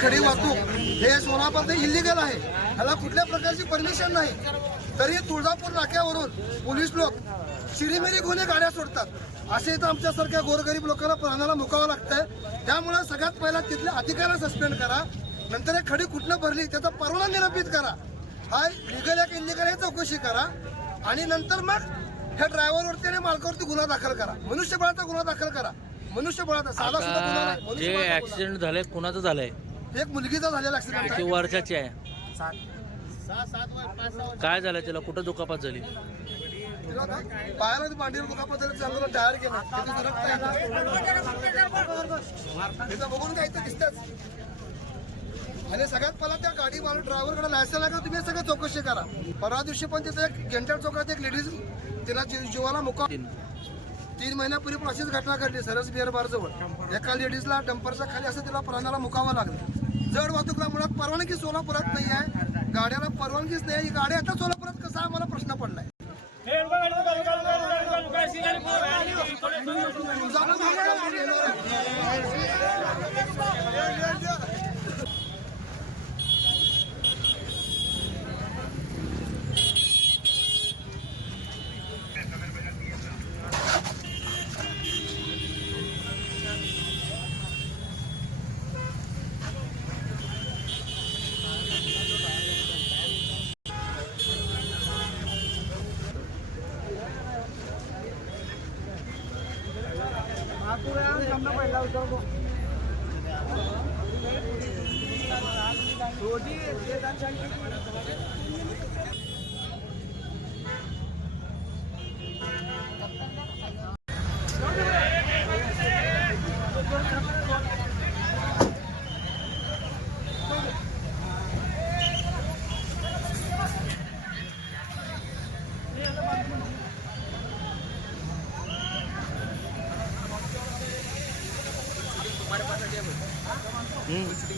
खडी वाहतूक हे सोलापूर ते इलिगल आहे, ह्याला कुठल्या प्रकारची परमिशन नाही. तरी तुळजापूर नाक्यावरून पोलीस लोक चिरीमिरी गुन्हे गाड्या सोडतात. असे इथं आमच्यासारख्या गोरगरीब लोकांना प्राणाला मुकावं लागतंय. त्यामुळे सगळ्यात पहिला तिथल्या अधिकाऱ्यांना सस्पेंड करा, नंतर हे खडी कुठनं भरली त्याचा परवाना निलंबित करा, हा लिगल एक इलिगल हे चौकशी करा, आणि नंतर मग ह्या ड्रायव्हरवरती आणि मालकावरती गुन्हा दाखल करा, मनुष्यबळाचा गुन्हा दाखल करा. मनुष्यबळाचा साधा सुद्धा गुन्हा नाही. जे ऍक्सिडेंट झाले कुणाचं झालंय? एक मुलगीचा झालेला ऍक्सिडेंट आहे. वर्षाची आहे. काय झालं तिला? कुठं दुखापत झाली? तिला ना पायाला मांडीवर दुखापत झाली, चांगलं टायर गेलं, तिथे रक्त आहे. तिथं बघून काय इथं दिसतंच. आणि सगळ्यात पहिला त्या गाडी मारून ड्रायव्हरकडे लायसन आहे का तुम्ही सगळं चौकशी करा. परवा दिवशी पण तिथे एक गेंटर चौकात एक लेडीज तिला जीवाला मुका 3 महिन्यापूर्वी पण अशीच घटना घडली सरस बिअर बार जवळ. एका लेडीजला डंपरच्या खाली असं तिला प्राणाला मुकावं लागलं. जड वाहतूकला मुळात परवानगी सोलापुरात नाही आहे, गाड्याला परवानगीच नाही. ही गाडी आता सोलापुरात कसा आम्हाला प्रश्न पडलाय.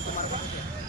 तुम्हारे पास